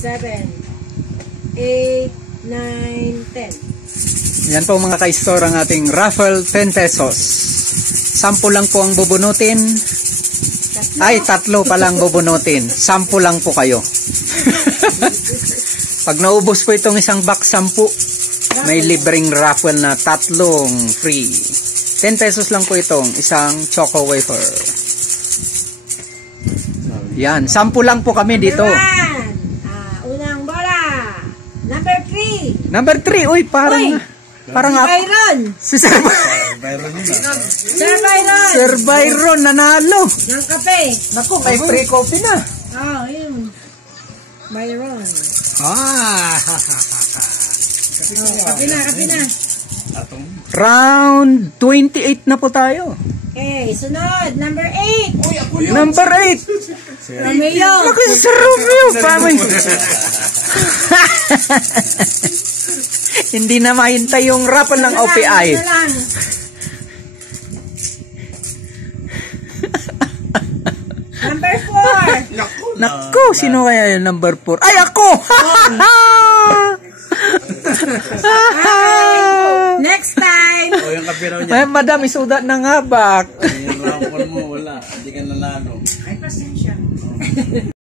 7, 8, 9, 10. Yan po mga ka-store ang ating raffle 10 pesos. 10 lang po ang bubunutin. Ay, 3 pa lang bubunutin. 10 lang po kayo. Pag naubos po itong isang box 10, may libreng raffle na 3 free. 10 pesos lang po itong isang choco wafer. Yan, 10 lang po kami dito. Unang bola. Number 3. Number 3, uy, parang Byron. si Sir Byron. Sir Byron nanalo. Ng kape. Naku, may free coffee na. Yun. Byron. Kape na. Round 28 na po tayo. Okay, sunod. Number 8. Number 8. Romeo. Naku, si Sir Romeo. Hindi na mahintay yung raffle ng OPI. Number 4. Naku, sino kaya yung number 4? Ay, ako! Next time. Yung kape raw niya. Ay, madam, isudat ng habak. Yung raffle mo, wala. Hindi ka nanalo. Ay, pasensya.